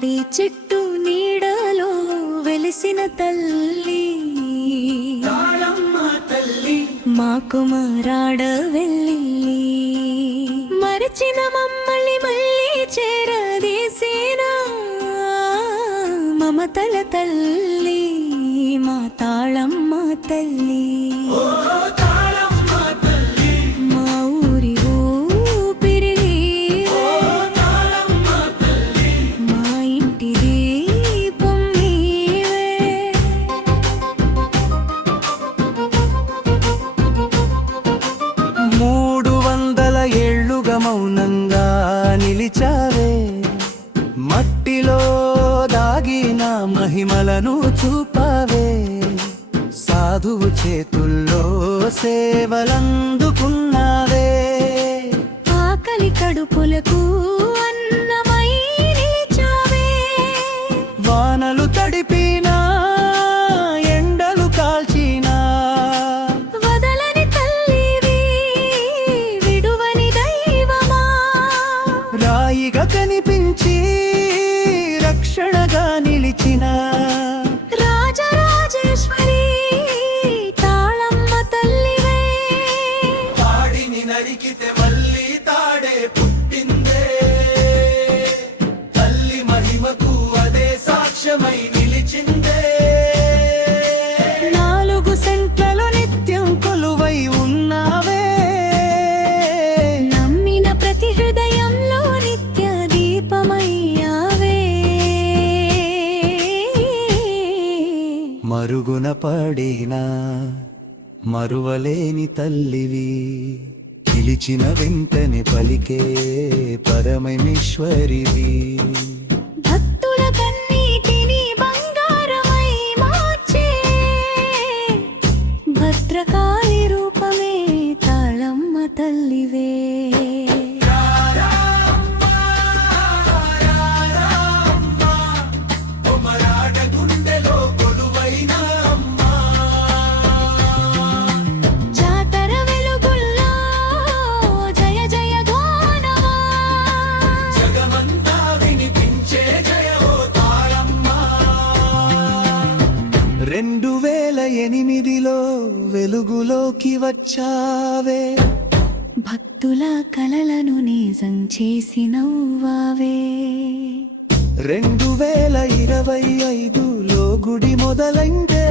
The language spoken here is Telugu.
తాడి చెట్టు నీడలో వెలిసిన తల్లి తాళమ్మ తల్లి మాకు మరాడ వెళ్ళి మరచిన మమ్మల్ని మళ్ళీ చేరదీసిన మమతల తల్లి మా తాళమ్మ తల్లి ఓ తాళమ్మ తల్లి మా ఊరి ఊపిరి ఓ తాళమ్మ తల్లి మా ఇంటి దీపం నీవే. 300 ఏళ్లుగా మౌనంగా నిలిచావే మట్టిలో దాగిన మహిమలను చూపావే సాధువు చేతుల్లో సేవలందుకున్నావే ఆకలి కడుపులకు అన్నమై నిలిచావే వానలు తడిపినా ఎండలు కాల్చినా వదలని తల్లివి విడువని దైవమా రాయిగా కనిపించి రక్షణగా నిలిచిన రాజరాజేశ్వరి తాళమ్మ తల్లివే. తాడిని నరికితే మళ్ళీ తాడే పుట్టిందే తల్లి మహిమకు అదే సాక్ష్యమై నిలిచిందే 4 సెంట్లలో నిత్యం కొలువై ఉన్నావే నమ్మిన ప్రతి హృదయంలో నిత్య దీపమయ్యావే మరుగున పడిన మరువలేని తల్లివి పిలిచిన వెంటనే పలికే పరమేశ్వరివి భక్తుల కన్నీటిని బంగారమై మార్చే భద్రకాళి రూపమే తాళమ్మ తల్లివే. జాతర వెలుగుల్లో జయ జయ గానమా జగమంతా వినిపించే జయ ఓ తాళమ్మ 2008లో వెలుగులోకి వచ్చావే భక్తుల కలలను నిజం చేసినవ్వావే 2025లో గుడి మొదలైందే